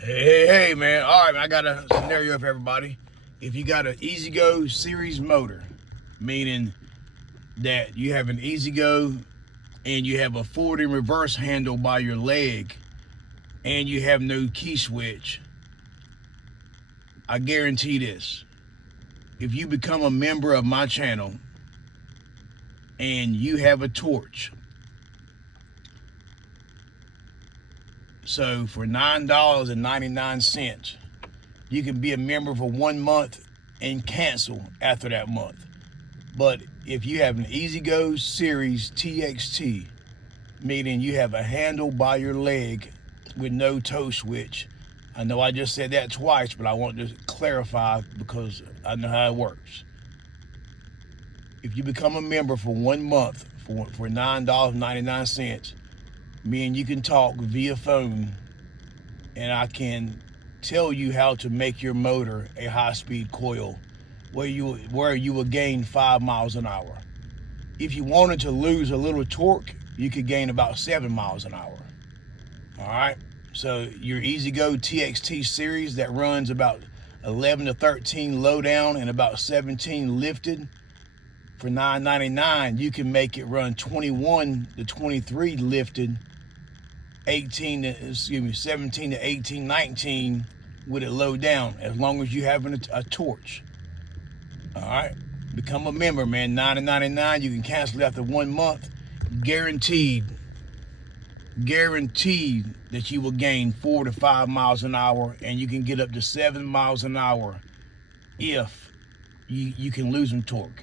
Hey, man. All right, man, I got a scenario for everybody. If you got an Ezgo series motor, meaning that you have an Ezgo and you have a forward and reverse handle by your leg and you have no key switch, I guarantee this. If you become a member of my channel and you have a torch, so for $9.99, you can be a member for 1 month and cancel after that month. But if you have an Ezgo Series TXT, meaning you have a handle by your leg with no toe switch, I know I just said that twice, but I want to clarify because I know how it works. If you become a member for 1 month for $9.99, me and you can talk via phone, and I can tell you how to make your motor a high-speed coil where you will gain 5 miles an hour. If you wanted to lose a little torque, you could gain about 7 miles an hour. All right, so your Ezgo TXT series that runs about 11 to 13 low down and about 17 lifted, for $9.99 you can make it run 21 to 23 lifted, 17 to 18, 19 with it low down, as long as you have a torch. All right, become a member, man. $9.99. You can cancel after 1 month. Guaranteed that you will gain 4 to 5 miles an hour, and you can get up to 7 miles an hour if you can lose some torque.